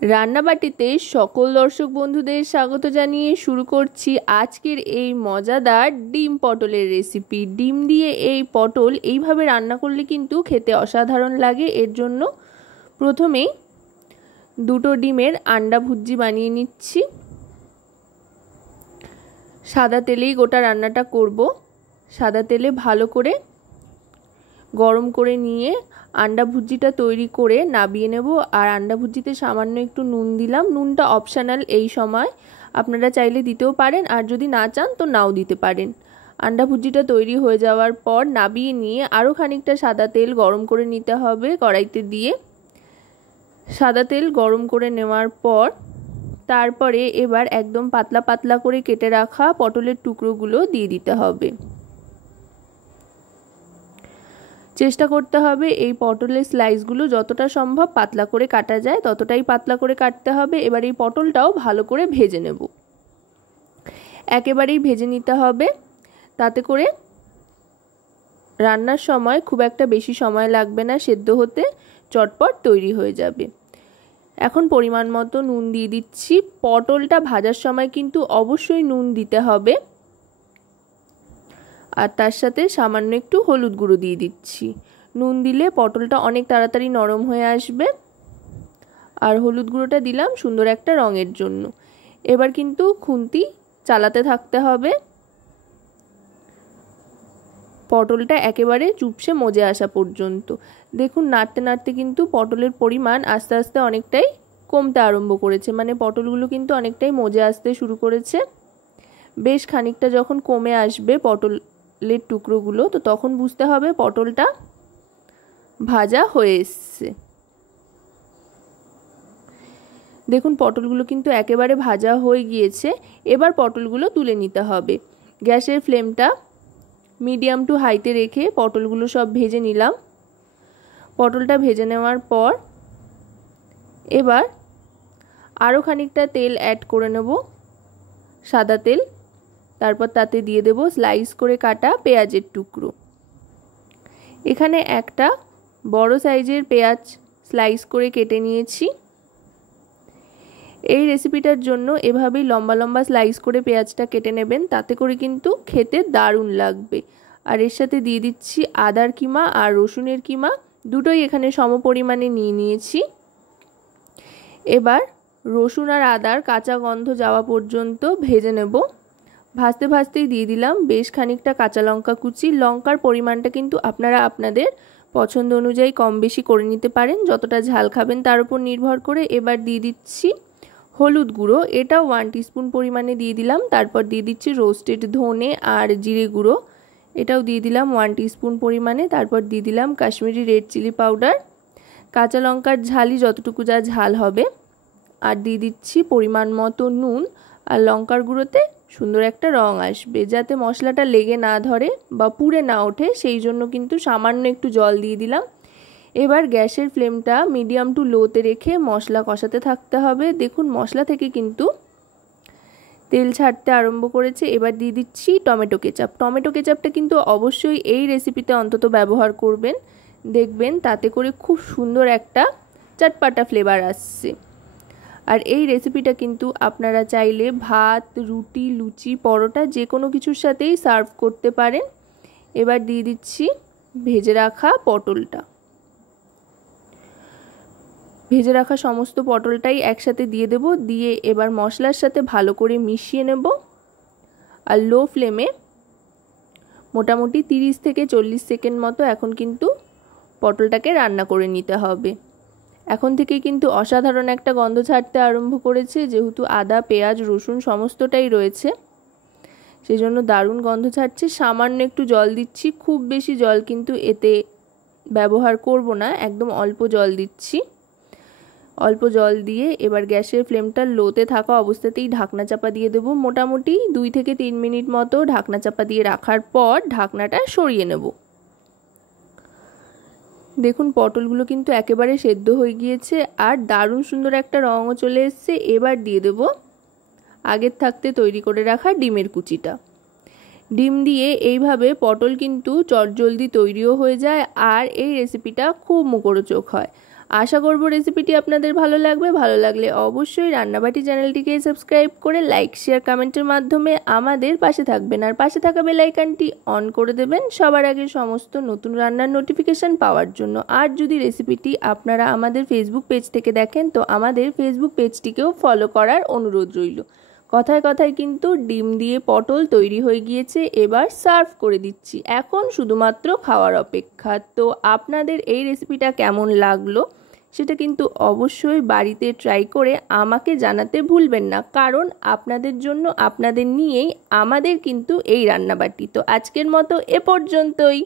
রান্নাবাটিতে সকল দর্শক বন্ধুদের স্বাগত জানিয়ে শুরু করছি আজকের এই মজাদার ডিম পটলের রেসিপি। ডিম দিয়ে এই পটল এইভাবে রান্না করলে কিন্তু খেতে অসাধারণ লাগে। এর জন্য প্রথমেই দুটো ডিমের আন্ডা ভুর্জি বানিয়ে নিচ্ছি। সাদা তেলেই গোটা রান্নাটা করব। সাদা তেলে ভালো করে গরম করে নিয়ে আন্ডা ভুর্জিটা তৈরি করে নামিয়ে নেব। আর আন্ডা ভুর্জিতে সামান্য একটু নুন দিলাম। নুনটা অপশনাল, এই সময় আপনারা চাইলে দিতেও পারেন, আর যদি না চান তো নাও দিতে পারেন। আন্ডা ভুর্জিটা তৈরি হয়ে যাওয়ার পর নামিয়ে নিয়ে আরও খানিকটা সাদা তেল গরম করে নিতে হবে কড়াইতে দিয়ে। সাদা তেল গরম করে নেওয়ার পর তারপরে এবার একদম পাতলা পাতলা করে কেটে রাখা পটলের টুকরোগুলো দিয়ে দিতে হবে। চেষ্টা করতে হবে এই পটলের স্লাইসগুলো যতটা সম্ভব পাতলা করে কাটা যায় ততটাই পাতলা করে কাটতে হবে। এবার এই পটলটাও ভালো করে ভেজে নেব, একেবারেই ভেজে নিতে হবে, তাতে করে রান্নার সময় খুব একটা বেশি সময় লাগবে না, সেদ্ধ হতে চটপট তৈরি হয়ে যাবে। এখন পরিমাণ মতো নুন দিয়ে দিচ্ছি। পটলটা ভাজার সময় কিন্তু অবশ্যই নুন দিতে হবে, আর তার সাথে সামান্য একটু হলুদ গুঁড়ো দিয়ে দিচ্ছি। নুন দিলে পটলটা অনেক তাড়াতাড়ি নরম হয়ে আসবে, আর হলুদ গুঁড়োটা দিলাম সুন্দর একটা রঙের জন্য। এবার কিন্তু খুন্তি চালাতে থাকতে হবে, পটলটা একেবারে চুপসে মজে আসা পর্যন্ত। দেখুন নাড়তে নাড়তে কিন্তু পটলের পরিমাণ আস্তে আস্তে অনেকটাই কমতে আরম্ভ করেছে, মানে পটলগুলো কিন্তু অনেকটাই মজে আসতে শুরু করেছে। বেশ খানিকটা যখন কমে আসবে পটলের টুকরোগুলো, তো তখন বুঝতে হবে পটলটা ভাজা হয়ে এসছে। দেখুন পটলগুলো কিন্তু একেবারে ভাজা হয়ে গিয়েছে। এবার পটলগুলো তুলে নিতে হবে। গ্যাসের ফ্লেমটা মিডিয়াম টু হাইতে রেখে পটলগুলো সব ভেজে নিলাম। পটলটা ভেজে নেওয়ার পর এবার আরও খানিকটা তেল অ্যাড করে নেব, সাদা তেল। তারপর তাতে দিয়ে দেব স্লাইস করে কাটা পেঁয়াজের টুকরো। এখানে একটা বড় সাইজের পেঁয়াজ স্লাইস করে কেটে নিয়েছি। এই রেসিপিটার জন্য এভাবেই লম্বা লম্বা স্লাইস করে পেঁয়াজটা কেটে নেবেন, তাতে করে কিন্তু খেতে দারুণ লাগবে। আর এর সাথে দিয়ে দিচ্ছি আদার কিমা আর রসুনের কিমা, দুটোই এখানে সম পরিমাণে নিয়ে নিয়েছি। এবার রসুন আর আদার কাঁচা গন্ধ যাওয়া পর্যন্ত ভেজে নেব। ভাজতে ভাজতেই দিয়ে দিলাম বেশ খানিকটা কাঁচা লঙ্কা কুচি। লঙ্কার পরিমাণটা কিন্তু আপনারা আপনাদের পছন্দ অনুযায়ী কম বেশি করে নিতে পারেন, যতটা ঝাল খাবেন তার উপর নির্ভর করে। এবার দিয়ে দিচ্ছি হলুদ গুঁড়ো, এটাও 1 টিস্পুন পরিমাণে দিয়ে দিলাম। তারপর দিয়ে দিচ্ছি রোস্টেড ধনে আর জিরে গুঁড়ো, এটাও দিয়ে দিলাম 1 টিস্পুন পরিমাণে। তারপর দিয়ে দিলাম কাশ্মীরি রেড চিলি পাউডার, কাঁচা লঙ্কার ঝালই যতটুকু যা ঝাল হবে। আর দিয়ে দিচ্ছি পরিমাণ মতো নুন। আর লঙ্কার গুঁড়োতে সুন্দর একটা রং আসবে, যাতে মশলাটা লেগে না ধরে বা পুড়ে না ওঠে, সেই জন্য কিন্তু সামান্য একটু জল দিয়ে দিলাম। এবার গ্যাসের ফ্লেমটা মিডিয়াম টু লোতে রেখে মশলা কষাতে থাকতে হবে। দেখুন মশলা থেকে কিন্তু তেল ছাড়তে আরম্ভ করেছে। এবার দিয়ে দিচ্ছি টমেটো কেচাপ। টমেটো কেচাপটা কিন্তু অবশ্যই এই রেসিপিতে অন্তত ব্যবহার করবেন, দেখবেন তাতে করে খুব সুন্দর একটা চটপাটা ফ্লেভার আসছে। আর এই রেসিপিটা কিন্তু আপনারা চাইলে ভাত, রুটি, লুচি, পরোটা যে কোনো কিছুর সাথেই সার্ভ করতে পারেন। এবার দিয়ে দিচ্ছি ভেজে রাখা পটলটা। ভেজে রাখা সমস্ত পটলটাই একসাথে দিয়ে দেব, দিয়ে এবার মশলার সাথে ভালো করে মিশিয়ে নেব। আর লো ফ্লেমে মোটামুটি 30 থেকে 40 সেকেন্ড মতো এখন কিন্তু পটলটাকে রান্না করে নিতে হবে। এখন থেকে কিন্তু অসাধারণ একটা গন্ধ ছাড়তে আরম্ভ করেছে, যেহেতু আদা, পেঁয়াজ, রসুন সমস্তটাই রয়েছে, সেজন্য দারুণ গন্ধ ছাড়ছে। সামান্য একটু জল দিচ্ছি, খুব বেশি জল কিন্তু এতে ব্যবহার করব না, একদম অল্প জল দিচ্ছি। অল্প জল দিয়ে এবার গ্যাসের ফ্লেমটা লোতে থাকা অবস্থাতেই ঢাকনা চাপা দিয়ে দেবো। মোটামুটি 2 থেকে 3 মিনিট মতো ঢাকনা চাপা দিয়ে রাখার পর ঢাকনাটা সরিয়ে নেব। দেখুন পটলগুলো কিন্তু একেবারে সেদ্ধ হয়ে গিয়েছে আর দারুণ সুন্দর একটা রঙও চলে এসছে। এবার দিয়ে দেব আগের থাকতে তৈরি করে রাখা ডিমের কুচিটা। ডিম দিয়ে এইভাবে পটল কিন্তু চটজলদি তৈরিও হয়ে যায়, আর এই রেসিপিটা খুব মুখরোচক হয়। আশা করব রেসিপিটি আপনাদের ভালো লাগবে। ভালো লাগলে অবশ্যই রান্নাবাটি চ্যানেলটিকে সাবস্ক্রাইব করে লাইক শেয়ার কমেন্টের মাধ্যমে আমাদের পাশে থাকবেন, আর পাশে থাকা বেল আইকনটি অন করে দেবেন সবার আগে সমস্ত নতুন রান্নার নোটিফিকেশান পাওয়ার জন্য। আর যদি রেসিপিটি আপনারা আমাদের ফেসবুক পেজ থেকে দেখেন তো আমাদের ফেসবুক পেজটিকেও ফলো করার অনুরোধ রইল। কথায় কথায় কিন্তু ডিম দিয়ে পটল তৈরি হয়ে গিয়েছে, এবার সার্ভ করে দিচ্ছি। এখন শুধুমাত্র খাওয়ার অপেক্ষা। তো আপনাদের এই রেসিপিটা কেমন লাগলো সেটা কিন্তু অবশ্যই বাড়িতে ট্রাই করে আমাকে জানাতে ভুলবেন না, কারণ আপনাদের জন্য, আপনাদের নিয়েই আমাদের কিন্তু এই রান্নাবাটি। তো আজকের মতো এ পর্যন্তই।